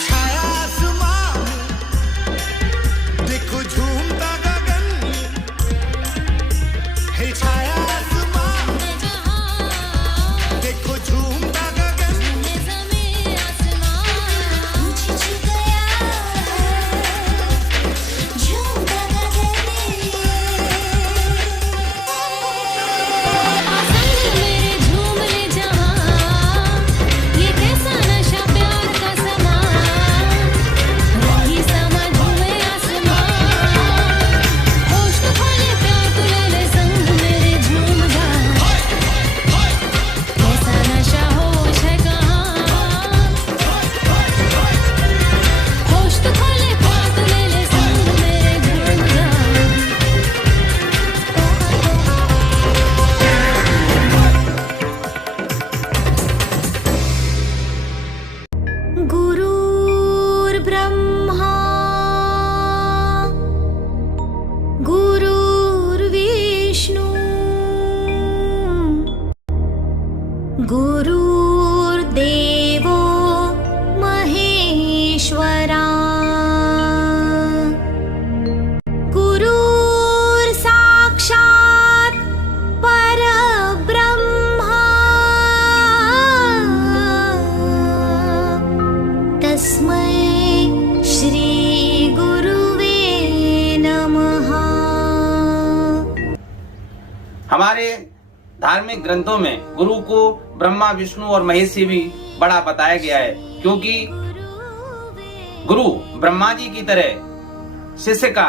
छाया आसमां में, देखो झूमता गगन, हे छाया आसमां में, देखो झूमता गगन, गुरुर्ब्रह्मा गुरुर्विष्णु गुरुर्देवो महेश्वरा गुरुर्साक्षात् परब्रह्मा तस्मै श्री गुरुवे नमः। हमारे धार्मिक ग्रंथों में गुरु को ब्रह्मा विष्णु और महेश से भी बड़ा बताया गया है, क्योंकि गुरु ब्रह्मा जी की तरह शिष्य का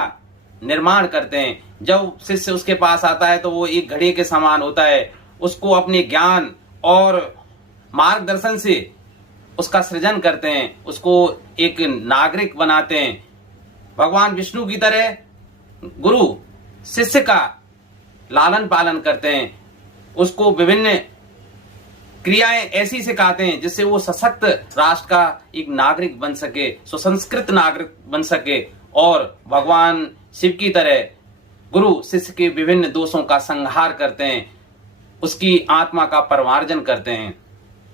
निर्माण करते हैं। जब शिष्य उसके पास आता है तो वो एक घड़े के समान होता है। उसको अपने ज्ञान और मार्गदर्शन से उसका सृजन करते हैं, उसको एक नागरिक बनाते हैं। भगवान विष्णु की तरह गुरु शिष्य का लालन पालन करते हैं, उसको विभिन्न क्रियाएं ऐसी सिखाते हैं जिससे वो सशक्त राष्ट्र का एक नागरिक बन सके, सुसंस्कृत नागरिक बन सके। और भगवान शिव की तरह गुरु शिष्य के विभिन्न दोषों का संहार करते हैं, उसकी आत्मा का परिमार्जन करते हैं।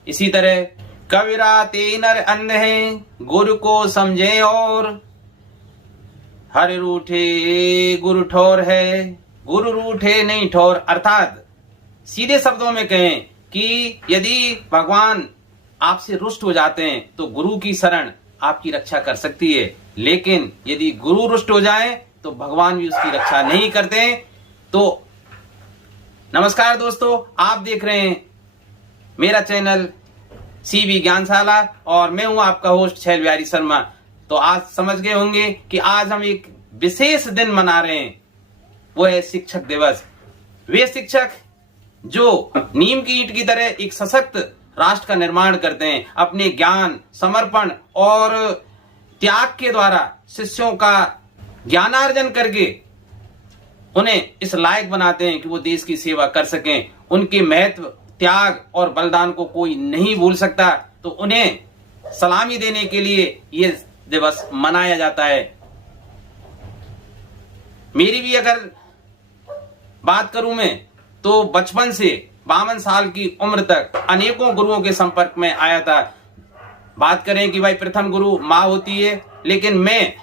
इसी तरह कबीरा ते नर अंध है, गुरु को समझे और हर रूठे गुरु ठोर है, गुरु रूठे नहीं ठोर। अर्थात सीधे शब्दों में कहें कि यदि भगवान आपसे रुष्ट हो जाते हैं तो गुरु की शरण आपकी रक्षा कर सकती है, लेकिन यदि गुरु रुष्ट हो जाए तो भगवान भी उसकी रक्षा नहीं करते। तो नमस्कार दोस्तों, आप देख रहे हैं मेरा चैनल सीबी ज्ञानशाला और मैं हूं आपका होस्ट छैल बिहारी शर्मा। तो आज समझ गए होंगे कि आज हम एक विशेष दिन मना रहे हैं, वो है शिक्षक दिवस। वे शिक्षक जो नीम की ईंट की तरह एक सशक्त राष्ट्र का निर्माण करते हैं, अपने ज्ञान, समर्पण और त्याग के द्वारा शिष्यों का ज्ञानार्जन करके उन्हें इस लायक बनाते हैं कि वो देश की सेवा कर सकें। उनके महत्व, त्याग और बलिदान को कोई नहीं भूल सकता, तो उन्हें सलामी देने के लिए ये दिवस मनाया जाता है। मेरी भी अगर बात करूं मैं तो बचपन से 52 साल की उम्र तक अनेकों गुरुओं के संपर्क में आया था। बात करें कि भाई प्रथम गुरु माँ होती है, लेकिन मैं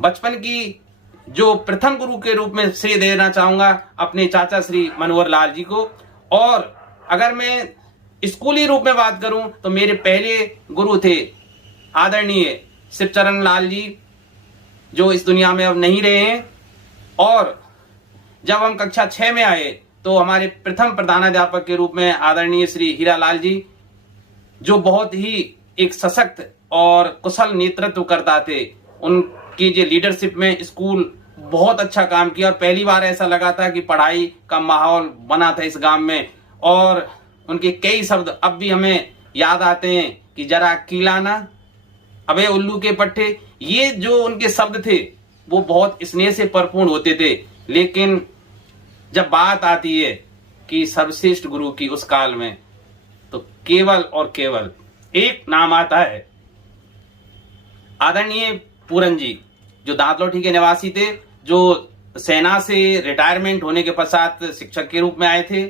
बचपन की जो प्रथम गुरु के रूप में श्रेय देना चाहूंगा अपने चाचा श्री मनोहर लाल जी को। और अगर मैं स्कूली रूप में बात करूं तो मेरे पहले गुरु थे आदरणीय शिवचरण लाल जी, जो इस दुनिया में अब नहीं रहे हैं। और जब हम कक्षा 6 में आए तो हमारे प्रथम प्रधानाध्यापक के रूप में आदरणीय श्री हीरालाल जी, जो बहुत ही एक सशक्त और कुशल नेतृत्व करता थे। उनकी जो लीडरशिप में स्कूल बहुत अच्छा काम किया और पहली बार ऐसा लगा था कि पढ़ाई का माहौल बना था इस गांव में। और उनके कई शब्द अब भी हमें याद आते हैं कि जरा कीलाना, अबे उल्लू के पट्टे। ये जो उनके शब्द थे वो बहुत स्नेह से परिपूर्ण होते थे। लेकिन जब बात आती है कि सर्वश्रेष्ठ गुरु की उस काल में, तो केवल और केवल एक नाम आता है, आदरणीय पूरन जी, जो दांतलौठी के निवासी थे, जो सेना से रिटायरमेंट होने के पश्चात शिक्षक के रूप में आए थे।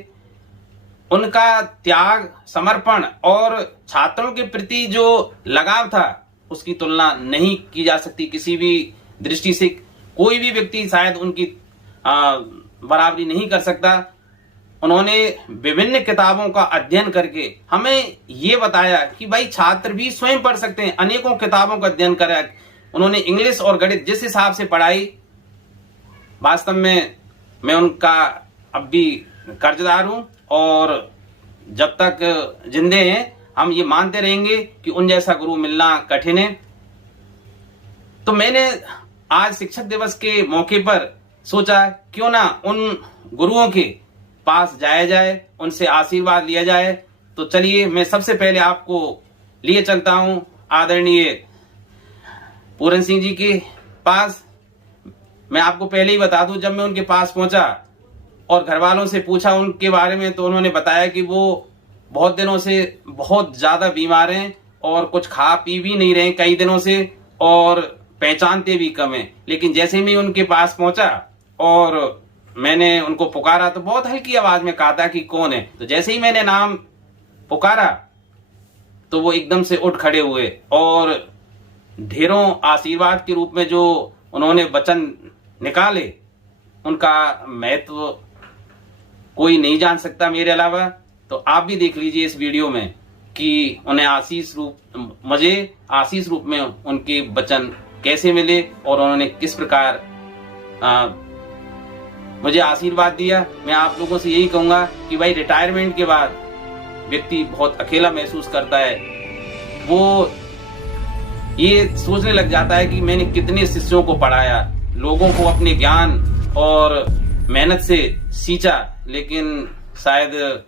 उनका त्याग, समर्पण और छात्रों के प्रति जो लगाव था उसकी तुलना नहीं की जा सकती किसी भी दृष्टि से। कोई भी व्यक्ति शायद उनकी बराबरी नहीं कर सकता। उन्होंने विभिन्न किताबों का अध्ययन करके हमें ये बताया कि भाई छात्र भी स्वयं पढ़ सकते हैं। अनेकों किताबों का अध्ययन करा। उन्होंने इंग्लिश और गणित जिस हिसाब से पढ़ाई, वास्तव में मैं उनका अब भी कर्जदार हूं और जब तक जिंदे हैं हम ये मानते रहेंगे कि उन जैसा गुरु मिलना कठिन है। तो मैंने आज शिक्षक दिवस के मौके पर सोचा क्यों ना उन गुरुओं के पास जाया जाए, उनसे आशीर्वाद लिया जाए। तो चलिए मैं सबसे पहले आपको लिए चलता हूं आदरणीय पूरन सिंह जी के पास। मैं आपको पहले ही बता दूं, जब मैं उनके पास पहुंचा और घर वालों से पूछा उनके बारे में तो उन्होंने बताया कि वो बहुत दिनों से बहुत ज्यादा बीमार हैं और कुछ खा पी भी नहीं रहे कई दिनों से और पहचानते भी कम हैं। लेकिन जैसे ही मैं उनके पास पहुंचा और मैंने उनको पुकारा तो बहुत हल्की आवाज में कहा था कि कौन है। तो जैसे ही मैंने नाम पुकारा तो वो एकदम से उठ खड़े हुए और ढेरों आशीर्वाद के रूप में जो उन्होंने वचन निकाले उनका महत्व कोई नहीं जान सकता मेरे अलावा। तो आप भी देख लीजिए इस वीडियो में कि उन्हें मुझे आशीष रूप में उनके वचन कैसे मिले और उन्होंने किस प्रकार मुझे आशीर्वाद दिया। मैं आप लोगों से यही कहूंगा कि भाई रिटायरमेंट के बाद व्यक्ति बहुत अकेला महसूस करता है। वो ये सोचने लग जाता है कि मैंने कितने शिष्यों को पढ़ाया, लोगों को अपने ज्ञान और मेहनत से सींचा, लेकिन शायद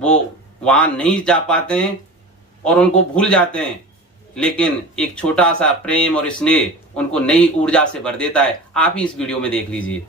वो वहां नहीं जा पाते हैं और उनको भूल जाते हैं। लेकिन एक छोटा सा प्रेम और स्नेह उनको नई ऊर्जा से भर देता है। आप ही इस वीडियो में देख लीजिए।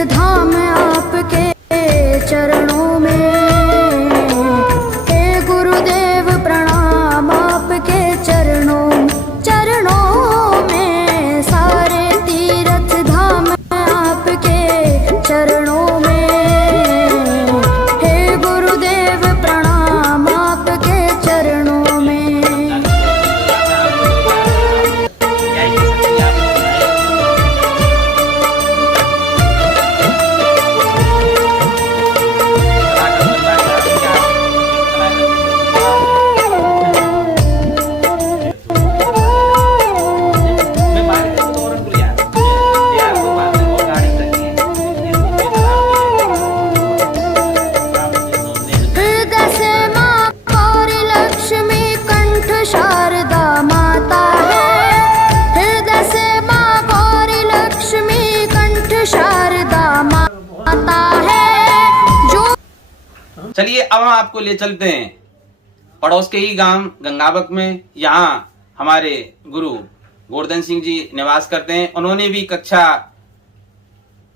धाम आपके चरणों में, हे गुरुदेव प्रणाम आपके चरणों में। सारे तीर्थ धाम आपके चरणों में, हे गुरुदेव प्रणाम आपके चरणों में। चलिए अब हम आपको ले चलते हैं पड़ोस के ही गांव गंगाबक में। यहाँ हमारे गुरु गोवर्धन सिंह जी निवास करते हैं। उन्होंने भी कक्षा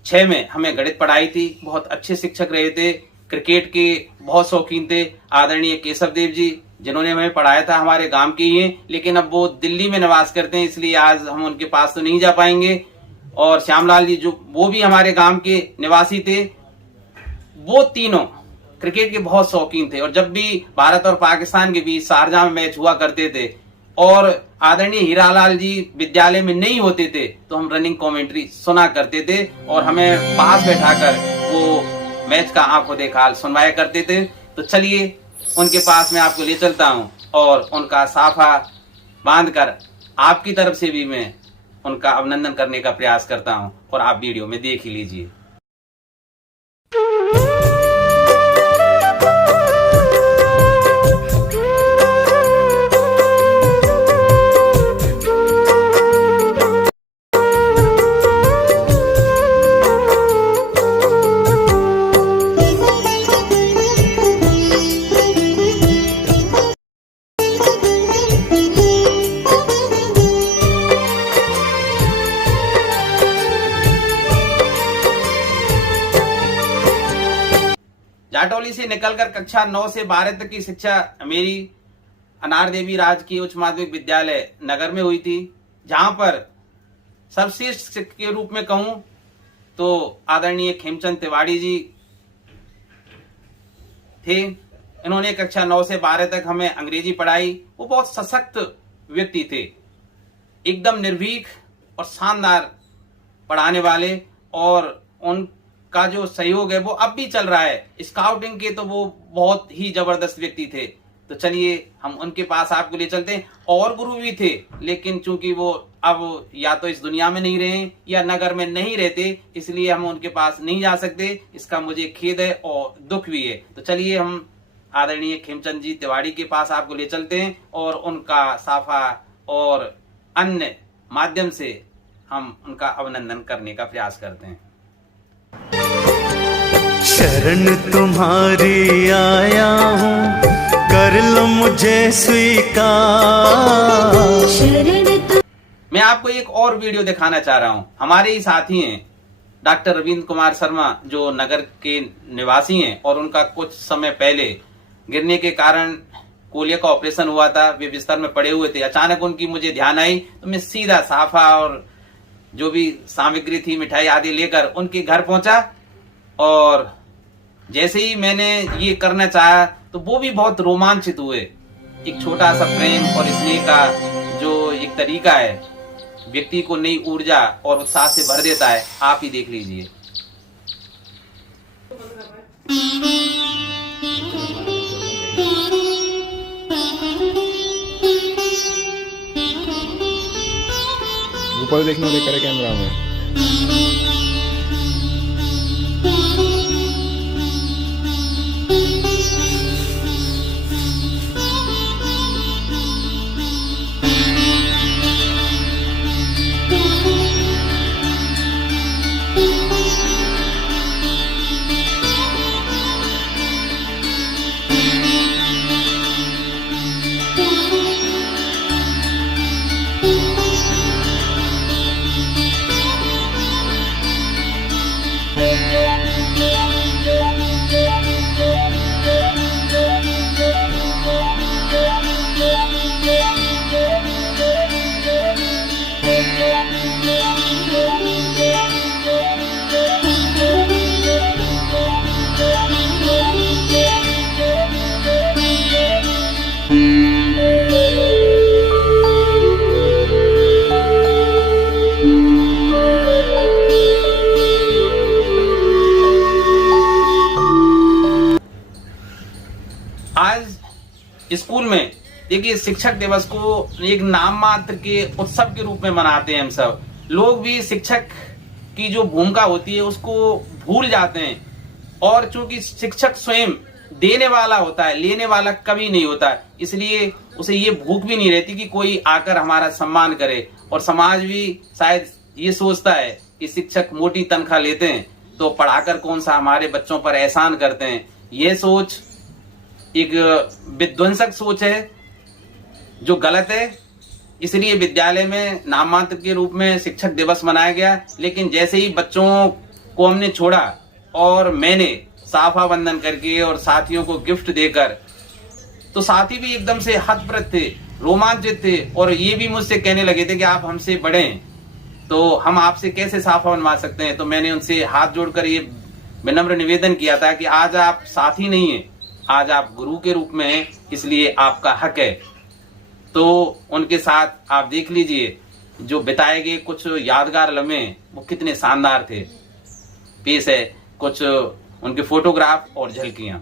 6 में हमें गणित पढ़ाई थी। बहुत अच्छे शिक्षक रहे थे, क्रिकेट के बहुत शौकीन थे। आदरणीय केशव देव जी जिन्होंने हमें पढ़ाया था हमारे गांव के ही हैं, लेकिन अब वो दिल्ली में निवास करते हैं, इसलिए आज हम उनके पास तो नहीं जा पाएंगे। और श्यामलाल जी जो वो भी हमारे गांव के निवासी थे। वो तीनों क्रिकेट के बहुत शौकीन थे और जब भी भारत और पाकिस्तान के बीच शारजाह में मैच हुआ करते थे और आदरणीय हीरालाल जी विद्यालय में नहीं होते थे तो हम रनिंग कमेंट्री सुना करते थे और हमें पास बैठाकर वो मैच का आंखों देखा हाल सुनवाया करते थे। तो चलिए उनके पास मैं आपको ले चलता हूं और उनका साफा बांधकर आपकी तरफ से भी मैं उनका अभिनंदन करने का प्रयास करता हूं और आप वीडियो में देख ही लीजिए। जाटौली से निकलकर कक्षा 9 से 12 तक की शिक्षा मेरी अनार देवी राजकीय उच्च माध्यमिक विद्यालय नगर में हुई थी, जहां पर सर्वश्रेष्ठ शिक्षक के रूप में कहूं तो आदरणीय खेमचंद तिवारी जी थे। इन्होंने कक्षा 9 से 12 तक हमें अंग्रेजी पढ़ाई। वो बहुत सशक्त व्यक्ति थे, एकदम निर्भीक और शानदार पढ़ाने वाले, और उनका जो सहयोग है वो अब भी चल रहा है। स्काउटिंग के तो वो बहुत ही जबरदस्त व्यक्ति थे। तो चलिए हम उनके पास आपको ले चलते हैं। और गुरु भी थे, लेकिन चूंकि वो अब या तो इस दुनिया में नहीं रहे या नगर में नहीं रहते, इसलिए हम उनके पास नहीं जा सकते। इसका मुझे खेद है और दुख भी है। तो चलिए हम आदरणीय खेमचंद जी तिवारी के पास आपको ले चलते हैं और उनका साफा और अन्य माध्यम से हम उनका अभिनंदन करने का प्रयास करते हैं। शरण तुम्हारी आया हूँ, कर लो मुझे स्वीकार। मैं आपको एक और वीडियो दिखाना चाह रहा हूं। हमारे ही साथी हैं डॉक्टर रविंद्र कुमार शर्मा, जो नगर के निवासी हैं, और उनका कुछ समय पहले गिरने के कारण कोलिया का ऑपरेशन हुआ था। वे बिस्तर में पड़े हुए थे। अचानक उनकी मुझे ध्यान आई तो मैं सीधा साफा और जो भी सामग्री थी, मिठाई आदि लेकर उनके घर पहुंचा। और जैसे ही मैंने ये करना चाहा तो वो भी बहुत रोमांचित हुए। एक छोटा सा प्रेम और स्नेह का जो एक तरीका है, व्यक्ति को नई ऊर्जा और उत्साह से भर देता है। आप ही देख लीजिए। ऊपर देखना लेकर कैमरा में। आज स्कूल में देखिए, शिक्षक दिवस को एक नाम मात्र के उत्सव के रूप में मनाते हैं हम सब लोग भी। शिक्षक की जो भूमिका होती है उसको भूल जाते हैं, और चूंकि शिक्षक स्वयं देने वाला होता है, लेने वाला कभी नहीं होता, इसलिए उसे ये भूख भी नहीं रहती कि कोई आकर हमारा सम्मान करे। और समाज भी शायद ये सोचता है कि शिक्षक मोटी तनख्वाह लेते हैं तो पढ़ाकर कौन सा हमारे बच्चों पर एहसान करते हैं। ये सोच एक विध्वंसक सोच है जो गलत है। इसलिए विद्यालय में नाम मात्र के रूप में शिक्षक दिवस मनाया गया। लेकिन जैसे ही बच्चों को हमने छोड़ा और मैंने साफा बंधन करके और साथियों को गिफ्ट देकर, तो साथी भी एकदम से हतप्रत थे, रोमांचित थे, और ये भी मुझसे कहने लगे थे कि आप हमसे बड़े हैं तो हम आपसे कैसे साफा बनवा सकते हैं। तो मैंने उनसे हाथ जोड़कर ये विनम्र निवेदन किया था कि आज आप साथी नहीं हैं, आज आप गुरु के रूप में हैं, इसलिए आपका हक है। तो उनके साथ आप देख लीजिए जो बिताए गए कुछ यादगार लम्हे वो कितने शानदार थे। पेश है कुछ उनके फोटोग्राफ और झलकियां।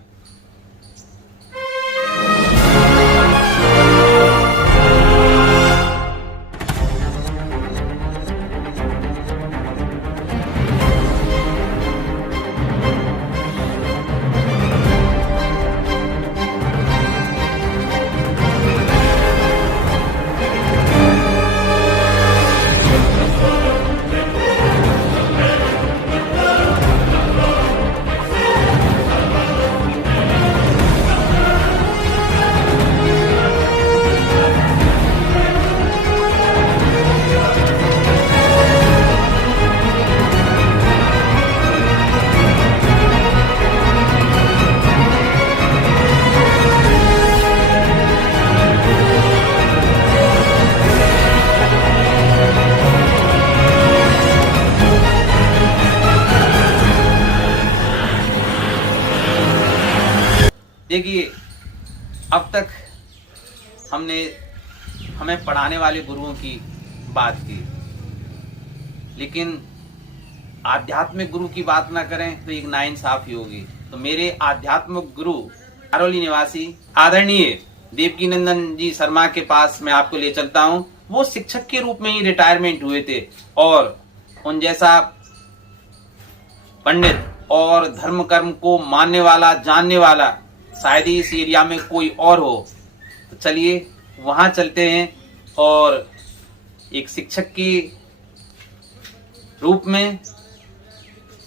देखिए, अब तक हमने हमें पढ़ाने वाले गुरुओं की बात की, लेकिन आध्यात्मिक गुरु की बात ना करें तो एक नाइंसाफी होगी। तो मेरे आध्यात्मिक गुरु करौली निवासी आदरणीय देवकी नंदन जी शर्मा के पास मैं आपको ले चलता हूं। वो शिक्षक के रूप में ही रिटायरमेंट हुए थे और उन जैसा पंडित और धर्म कर्म को मानने वाला, जानने वाला शायद ही इस एरिया में कोई और हो। तो चलिए वहां चलते हैं और एक शिक्षक के रूप में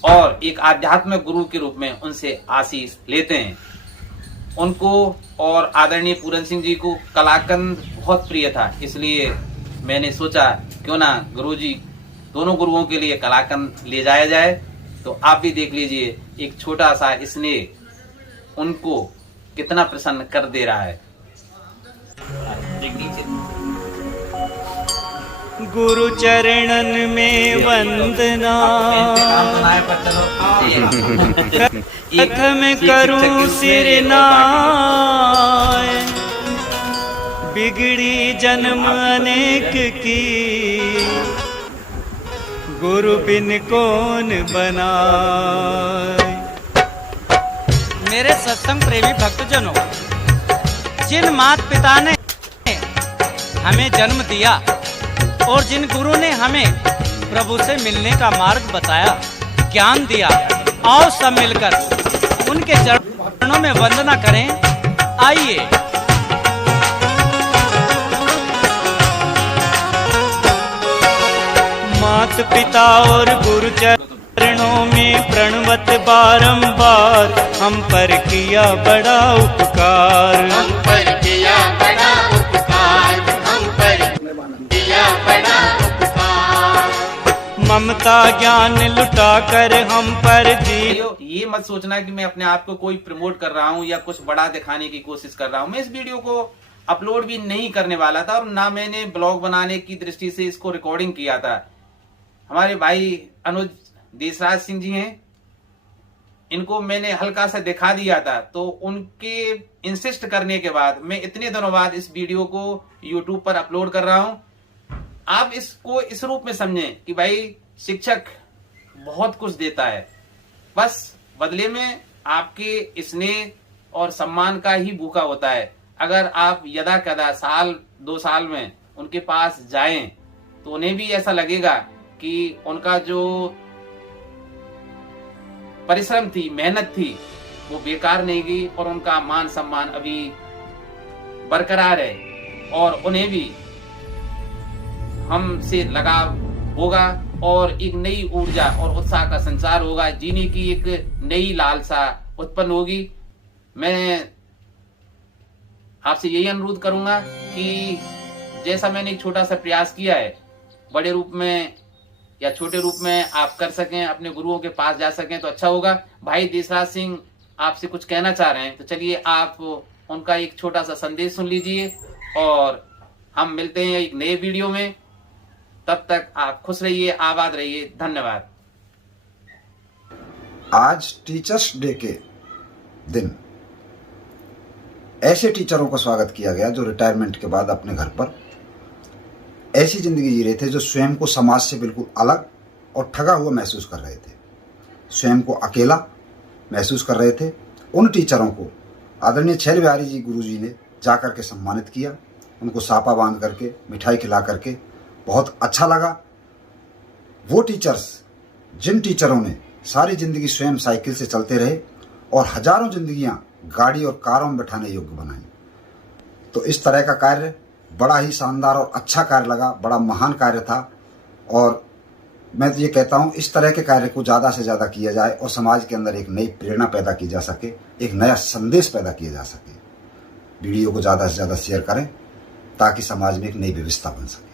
और एक आध्यात्मिक गुरु के रूप में उनसे आशीष लेते हैं। उनको और आदरणीय पूरन सिंह जी को कलाकंद बहुत प्रिय था, इसलिए मैंने सोचा क्यों ना गुरुजी दोनों गुरुओं के लिए कलाकंद ले जाया जाए। तो आप भी देख लीजिए एक छोटा सा स्नेह उनको कितना प्रसन्न कर दे रहा है। गुरु चरणन में वंदना, प्रथम करूं सिर नाय, बिगड़ी जन्म अनेक की, गुरु बिन कौन बनाए। मेरे सत्संग प्रेमी भक्तजनों, जिन माता पिता ने हमें जन्म दिया और जिन गुरु ने हमें प्रभु से मिलने का मार्ग बताया, ज्ञान दिया, आओ सब मिलकर उनके चरणों में वंदना करें। आइए। मात पिता और गुरु चरणों में प्रणवत बारंबार, हम पर किया बड़ा उपकार, हम पर किया बड़ा उपकार, हम पर किया बड़ा उपकार। ममता ज्ञान लुटा कर हम पर जी। ये मत सोचना कि मैं अपने आप को कोई प्रमोट कर रहा हूँ या कुछ बड़ा दिखाने की कोशिश कर रहा हूँ। मैं इस वीडियो को अपलोड भी नहीं करने वाला था और ना मैंने ब्लॉग बनाने की दृष्टि से इसको रिकॉर्डिंग किया था। हमारे भाई अनुज देशराज सिंह जी हैं, इनको मैंने हल्का सा दिखा दिया था, तो उनके इंसिस्ट करने के बाद मैं इतने दिनों बाद इस वीडियो को यूट्यूब पर अपलोड कर रहा हूं। आप इसको इस रूप में समझें कि भाई शिक्षक बहुत कुछ देता है, बस बदले में आपके स्नेह और सम्मान का ही भूखा होता है। अगर आप यदा कदा साल 2 साल में उनके पास जाएं तो उन्हें भी ऐसा लगेगा कि उनका जो परिश्रम थी, मेहनत थी, वो बेकार नहीं गई और उनका मान सम्मान अभी बरकरार है और उन्हें भी हमसे लगाव होगा और एक नई ऊर्जा और उत्साह का संचार होगा, जीने की एक नई लालसा उत्पन्न होगी। मैं आपसे यही अनुरोध करूंगा कि जैसा मैंने एक छोटा सा प्रयास किया है, बड़े रूप में या छोटे रूप में आप कर सकें, अपने गुरुओं के पास जा सकें तो अच्छा होगा। भाई देशराज सिंह आपसे कुछ कहना चाह रहे हैं, तो चलिए आप उनका एक छोटा सा संदेश सुन लीजिए और हम मिलते हैं एक नए वीडियो में। तब तक आप खुश रहिए, आबाद रहिए। धन्यवाद। आज टीचर्स डे के दिन ऐसे टीचरों का स्वागत किया गया जो रिटायरमेंट के बाद अपने घर पर ऐसी जिंदगी जी रहे थे, जो स्वयं को समाज से बिल्कुल अलग और ठगा हुआ महसूस कर रहे थे, स्वयं को अकेला महसूस कर रहे थे। उन टीचरों को आदरणीय छैल बिहारी जी गुरु जी ने जाकर के सम्मानित किया, उनको सापा बांध करके, मिठाई खिला करके बहुत अच्छा लगा। वो टीचर्स, जिन टीचरों ने सारी जिंदगी स्वयं साइकिल से चलते रहे और हजारों जिंदगियां गाड़ी और कारों में बैठाने योग्य बनाई, तो इस तरह का कार्य बड़ा ही शानदार और अच्छा कार्य लगा, बड़ा महान कार्य था। और मैं तो ये कहता हूँ इस तरह के कार्य को ज़्यादा से ज़्यादा किया जाए और समाज के अंदर एक नई प्रेरणा पैदा की जा सके, एक नया संदेश पैदा किया जा सके। वीडियो को ज़्यादा से ज़्यादा शेयर करें ताकि समाज में एक नई व्यवस्था बन सके।